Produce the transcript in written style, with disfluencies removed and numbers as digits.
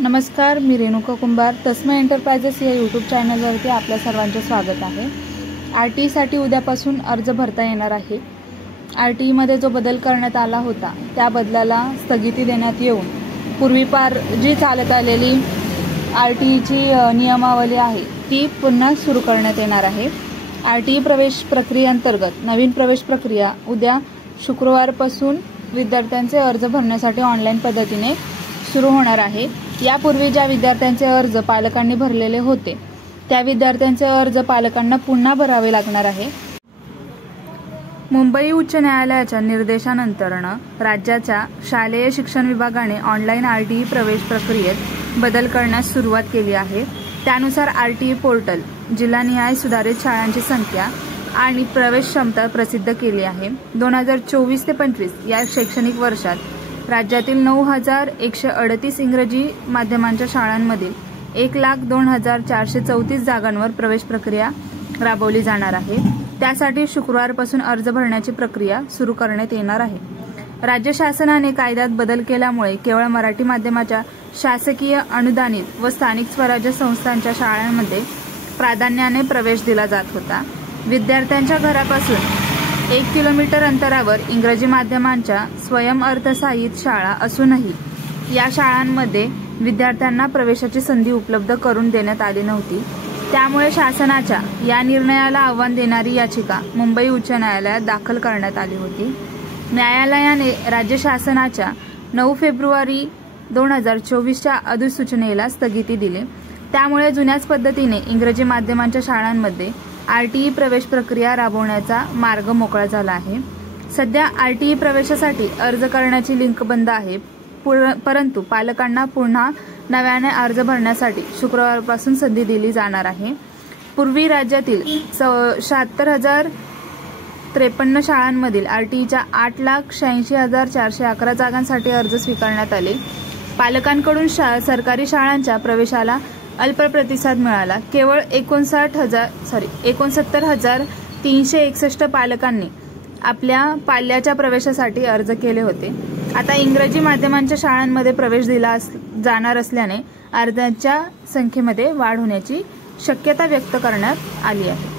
नमस्कार, मी रेणुका कुंभार. तस्मय एंटरप्राइजेस या यूट्यूब चॅनलवरती आपल्या सर्वांचे स्वागत आहे. RTEसाठी उद्यापासून अर्ज भरता येणार आहे. RTEमध्ये जो बदल करण्यात आला होता त्या बदलाला स्थगिती देण्यात येऊन पूर्वीपार जी चालत आलेली RTEची नियमावली आहे ती पुन्हा सुरू करण्यात येणार आहे. RTE प्रवेश प्रक्रियेअंतर्गत नवीन प्रवेश प्रक्रिया उद्या शुक्रवारपासून विद्यार्थ्यांचे अर्ज भरण्यासाठी ऑनलाईन पद्धतीने सुरू होणार आहे. यापूर्वी ज्या विद्यार्थ्यांचे अर्ज पालकांनी भरलेले होते त्या विद्यार्थ्यांचे अर्ज पालकांना पुन्हा भरावे लागणार आहे. मुंबई उच्च न्यायालयाच्या निर्देशानंतरनं राज्याच्या शालेय शिक्षण विभागाने ऑनलाईन RTE प्रवेश प्रक्रियेत बदल करण्यास सुरुवात केली आहे. त्यानुसार RTE पोर्टल जिल्हानिहाय सुधारित शाळांची संख्या आणि प्रवेश क्षमता प्रसिद्ध केली आहे. 2024 ते 25 या शैक्षणिक वर्षात राज्यातील 9,138 इंग्रजी माध्यमांच्या शाळांमधील 1,02,434 जागांवर प्रवेश प्रक्रिया राबवली जाणार आहे. त्यासाठी शुक्रवारपासून अर्ज भरण्याची प्रक्रिया सुरू करण्यात येणार आहे. राज्य शासनाने कायद्यात बदल केल्यामुळे केवळ मराठी माध्यमाच्या शासकीय अनुदानित व स्थानिक स्वराज्य संस्थांच्या शाळांमध्ये प्राधान्याने प्रवेश दिला जात होता. विद्यार्थ्यांच्या घरापासून 1 किलोमीटर अंतरावर इंग्रजी माध्यमांच्या स्वयंअर्थसहाय्यित शाळा असूनही या शाळांमध्ये विद्यार्थ्यांना प्रवेशाची संधी उपलब्ध करून देण्यात आली नव्हती. त्यामुळे शासनाच्या या निर्णयाला आव्हान देणारी याचिका मुंबई उच्च न्यायालयात दाखल करण्यात आली होती. न्यायालयाने राज्य शासनाच्या 9 फेब्रुवारी 2024च्या अधिसूचनेला स्थगिती दिली. त्यामुळे जुन्याच पद्धतीने इंग्रजी माध्यमांच्या शाळांमध्ये RTE प्रवेश प्रक्रिया राबवण्याचा मार्ग मोकळा झाला आहे. सध्या RTE प्रवेशासाठी अर्ज करण्याची लिंक बंद आहे, परंतु पालकांना पुन्हा नव्याने अर्ज भरण्यासाठी शुक्रवारपासून संधी दिली जाणार आहे. पूर्वी राज्यातील 76,053 शाळांमधील RTEच्या 8,86,411 जागांसाठी अर्ज स्वीकारण्यात आले. पालकांकडून सरकारी शाळांच्या प्रवेशाला अल्प प्रतिसाद मिळाला. केवळ 69,361 पालकांनी आपल्या पाल्याच्या प्रवेशासाठी अर्ज केले होते. आता इंग्रजी माध्यमांच्या शाळांमध्ये प्रवेश दिला जाणार असल्याने अर्जांच्या संख्येमध्ये वाढ होण्याची शक्यता व्यक्त करण्यात आली आहे.